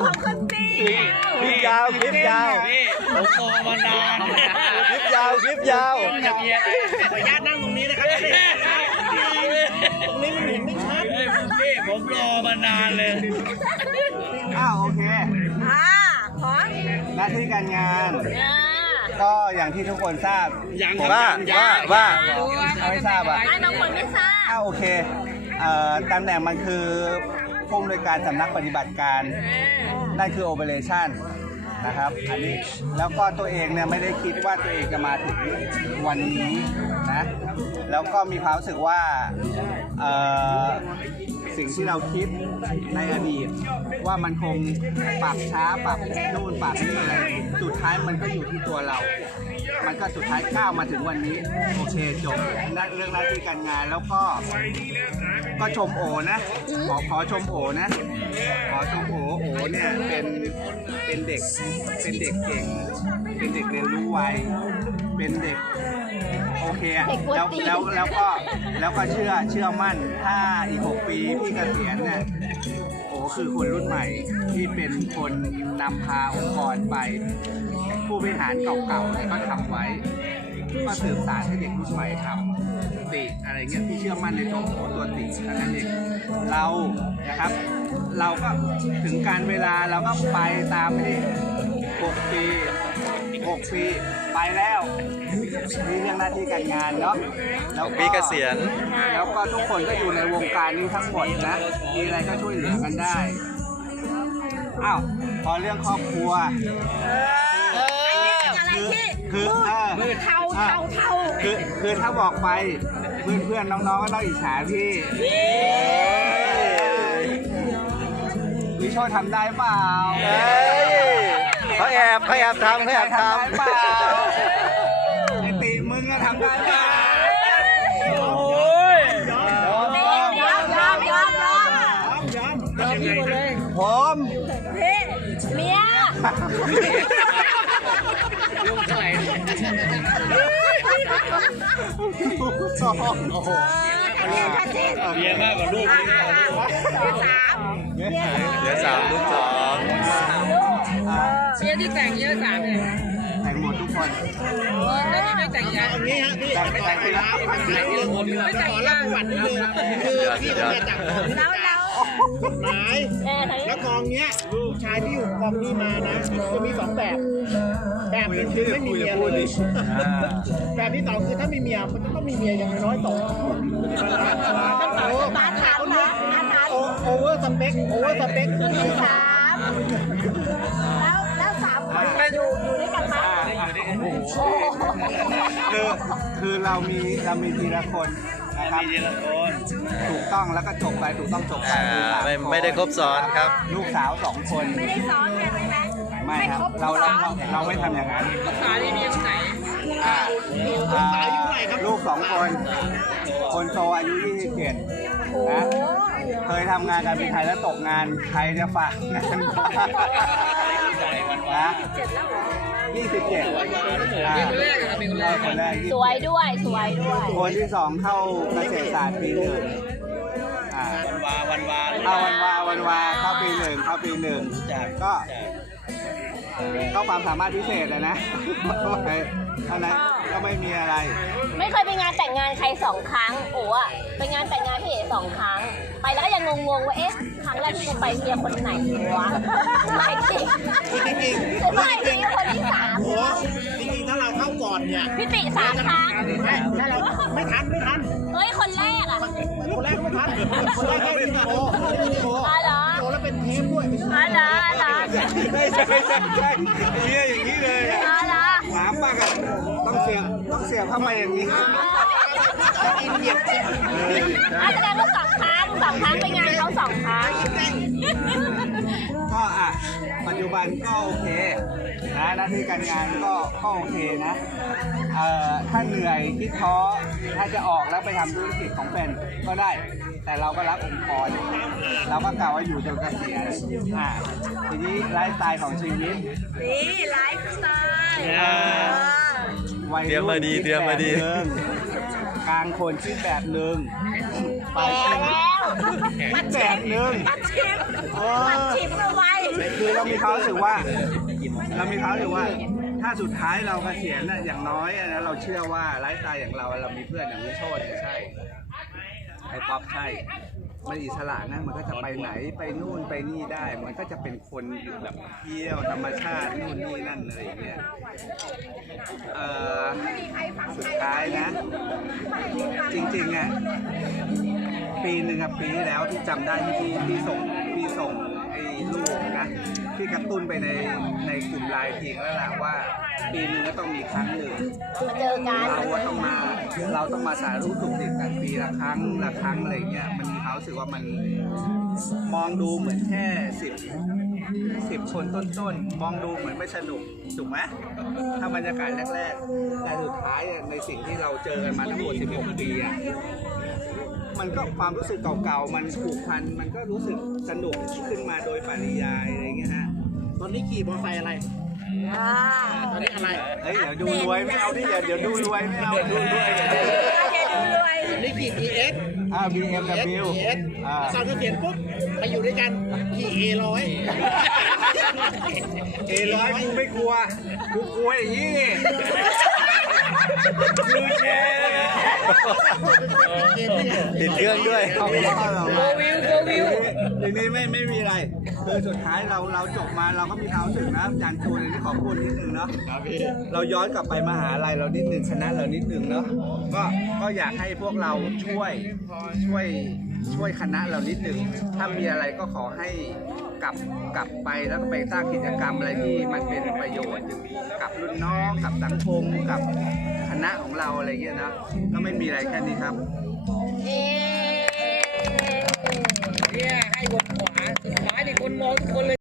ของคนตีคลิปยาวคลิปยาวพี่ผมรอมานานคลิปยาวคลิปยาวจะมีอะไรขออนุญาตนั่งตรงนี้นะครับตรงนี้มันเห็นไม่ชัดพี่ผมรอมานานเลยอ้าวโอเคอ่าของหน้าที่การงานอ่าก็อย่างที่ทุกคนทราบยังผมครับว่ายังว่ายังว่าเอาไม่ทราบอะไอ้บางคนไม่ทราบอ้าวโอเคเอ่อตำแหน่งมันคือ ผู้อำนวยการสำนักปฏิบัติการนั่นคือ operation นะครับ อันนี้แล้วก็ตัวเองเนี่ยไม่ได้คิดว่าตัวเองจะมาถึงวันนี้นะ แล้วก็มีความรู้สึกว่าเอ่อสิ่งที่เราคิดในอดีต ว่ามันคงปรับช้าปรับนู่นปรับนี่อะไรสุดท้ายมันก็อยู่ที่ตัวเรา มันก็สุดท้ายก้าวมาถึงวันนี้ โอเคจบนั่นเรื่องหน้าที่การงานแล้วก็ ก็ชมโอนะขอขอชมโอนะ ขอชมโอโอเนี่ยเป็นเป็นเด็กเป็นเด็กเก่งเป็นเด็กเรียนรู้ไวเป็นเด็กโอเคอะเด็กกวนแล้วตีนแล้วแล้วก็แล้วก็เชื่อเชื่อมั่นถ้าอีก 6 ปีพี่เกษียณเนี่ยโอ คือคนรุ่นใหม่ที่เป็นคนนำพาองค์กรไป ผู้บริหารเก่าๆเนี่ยก็ทำไว้ก็สืบสารให้เด็กรุ่นใหม่ทำติอะไรเงี้ยที่เชื่อมั่นในตัวโอตัวติเท่านั้นเองเรานะครับ เราก็ถึงการเวลาเราก็ไปตามที่ปกปี หกปีไปแล้วนี่เรื่องหน้าที่การงานเนาะแล้วปีเกษียณ แล้วก็ทุกคนก็อยู่ในวงการนี้ทั้งหมดนะ มีอะไรก็ช่วยเหลือกันได้อ้าวพอเรื่องครอบครัว อะไรที่คือเออเทาเทาเทาคือคือถ้าบอกไปเพื่อนเพื่อนๆน้องๆก็ต้องอิจฉาพี่พี่โชดทำได้เปล่า เอ้ยเขาแอบเขาแอบทำเขาแอบทได้เปล่าไอติมึงอะทำได้เปล่าโอ้ยยอมยอมยอมยอมผมพี่เมียลูกเท่าไหร่สองโอ้โหชัดเจนเมียมากกว่าลูกนี่ก็เอาลูกสามเมียำเดี๋ยวสามลูกสอง เชียร์ที่แต่งเยอะสามเนี่ยแต่งหมดทุกคนแล้วนี่ไม่แต่งยาอันนี้ฮะพี่แต่งแต่งไปแล้วใส่ที่ละคนเลยขอรับประวัตินิดนึงคือพี่เขาเนี่ยจากแล้วแล้วกฎหมายเออแล้วกองเนี้ยลูกชายที่อยู่กองนี้มานะจะมีสองแบบแบบหนึงคือไม่มีเมียเลยแบบที่สองคือถ้ามีเมียมันจะต้องมีเมียอย่างน้อยๆสองคนมาถามนะมาถามโอโอเวอร์สเปคโอเวอร์สเปคมีสาม แล้วแล้วสามคนอยู่อยู่ด้วยกันไหมคือคือเรามีเรามีทีละคนนะครับมีทีละคนถูกต้องแล้วก็จบไปถูกต้องจบไปอ่ามีสาไม่นไม่ได้ครบซ้อนครับ ลูกสาวสองคนไม่ได้ซ้อนกันใช่ไหมไม่ครับเราเราเราเราไม่ทำอย่างนั้นลูกสามีเมีอยคนไหนอ่าอ่าลูกสองคน คนโตอายุ27โอ้ นะเคยทำงานการบินไทยแล้วตกงานใครจะฝากงานบ้างนะเจ็ดแล้วเหรอ27อ่าเป็นคนแรกอะเป็นคนแรได้กคนแรกสวยด้วย สวยด้วย คนที่สองเข้าเกษตรศาสตร์ปีหนึ่งอ่าวาวันวาเอาวันวาวันวาเข้าปีหนึ่งเข้าปีหนึ่งก็ก็ความสามารถพิเศษอะนะเท่านั้น ก็ไม่มีอะไร ไม่เคยไปงานแต่งงานใครสองครั้งโอ้อะไปงานแต่งงานพี่เอ๋สองครั้ง ไปแล้วก็ยังงงๆว่าเอ๊ะครั้งแรกที่กูไปเมียคนไหนวะไม่จริงจริงจริงไม่จริงคนที่สามโอ้จริงๆถ้าเราเข้าก่อนเนี่ยพี่ติสามครั้งไม่ถ้าเราไม่ทันไม่ทันเฮ้ยคนแรกอะคนแรกไม่ทันคนแรกได้วิดีโอวิดีโออ๋อเหรอวิดีโอแล้วเป็นเทปด้วยอ๋อเหรออ๋อเหรอไม่ใช่ไม่ใช่ไม่ใช่เนี่ยอย่างนี้เลย เสียบเข้ามาอย่างนี้อะแสดงว่าสองครั้งสองครั้งไปงานเขาสองครั้งก็อะปัจจุบันก็โอเคนะหน้าที่การงานก็ก็โอเคนะเอ่อถ้าเหนื่อยคิดท้อถ้าจะออกแล้วไปทำธุรกิจของแฟนก็ได้ แต่เราก็รักองค์กรเราก็กล่าวว่าอยู่จนเกษียณอะทีนี้ไลฟ์สไตล์ของชีวิตนี่ไลฟ์สไตล์ วัยเตรียมมาดีคิเตรียมมาดีแบบหนึ่งกลางคนคิดแบบหนึ่งปลายแก่คนแล้วคิดแบบหนึ่ง ปัดชิมเอปัดอชิมเอาไว้คือคือเรามีความรู้สึกว่า เรามีความรู้สึกว่า ถ้าสุดท้ายเราเกษียณน่ะอย่างน้อยอะนะเราเชื่อว่าไลฟ์สไตล์อย่างเราเรามีเพื่อนอย่างวิโชดเนี่ยใช่ไอ้ป๊อปใช่ มันอิสระนะมันก็จะไปไหนไปนู่นไปนี่ได้ มันก็จะเป็นคนแบบเที่ยวธรรมชาตินู่นนี่นั่นอะไรอย่างเงี้ยเอ่อสุดท้ายนะ จริงๆอะปีหนึ่งครับปีที่แล้วที่จำได้ที่ที่ส่ง นะพี่กระตุ้นไปในในกลุ่มไลน์ทิ้งแล้วล่ะว่า ปีหนึ่งก็ต้องมีครั้งหนึ่ง มาเจอกันเราว่าต้องมาเราต้องมาสารุสุขดิบกันปีละครั้งละครั้งอะไรเงี้ยมันมีความรู้สึกว่ามันมองดูเหมือนแค่สิบสิบคนต้นๆ มองดูเหมือนไม่สนุกถูกไหมถ้าบรรยากาศแรกๆ แต่สุดท้ายอะในสิ่งที่เราเจอกันมาทั้งหมด16ปีอะ มันก็ความรู้สึกเก่าๆ มันผูกพัน มันก็รู้สึกสนุกขึ้นมาโดยปริยายอะไรเงี้ยฮะ ตอนนี้ขี่มอเตอร์ไซค์อะไร อ่าตอนนี้อะไร เฮ้ยเดี๋ยวดูรวยไม่เอาดิเดี๋ยวเดี๋ยวดูรวยไม่เอาดูรวยเดี๋ยวดูรวยตอนนี้ขี่ EX อ่า BMW EX อ่าตอนเกษียณปุ๊บไปอยู่ด้วยกันขี่ A ร้อยเอร้อยกูไม่กลัว กูกลัวอย่างนี้นี่คือแชร์ ติดเครื่องด้วยเอาไม่ได้หรอกโกวิวโกวิวทีนี้ไม่ไม่มีอะไรคือสุดท้ายเราเราจบมาเราก็มีความรู้สึกนะอาจารย์จูนอันนี้ขอพูดนิดนึงเนาะเราย้อนกลับไปมหาลัยเรานิดนึงคณะเรานิดนึงเนาะก็ก็อยากให้พวกเราช่วยช่วยช่วยคณะเรานิดนึงถ้ามีอะไรก็ขอให้กลับกลับไปแล้วก็ไปสร้างกิจกรรมอะไรที่มันเป็นประโยชน์กับรุ่นน้อง กับสังคมกับคณะของเราอะไรเงี้ยนะก็ไม่มีอะไรแค่นี้ครับเนี่ยให้วนขวาสุดท้ายนี่คนมองทุกคนเลย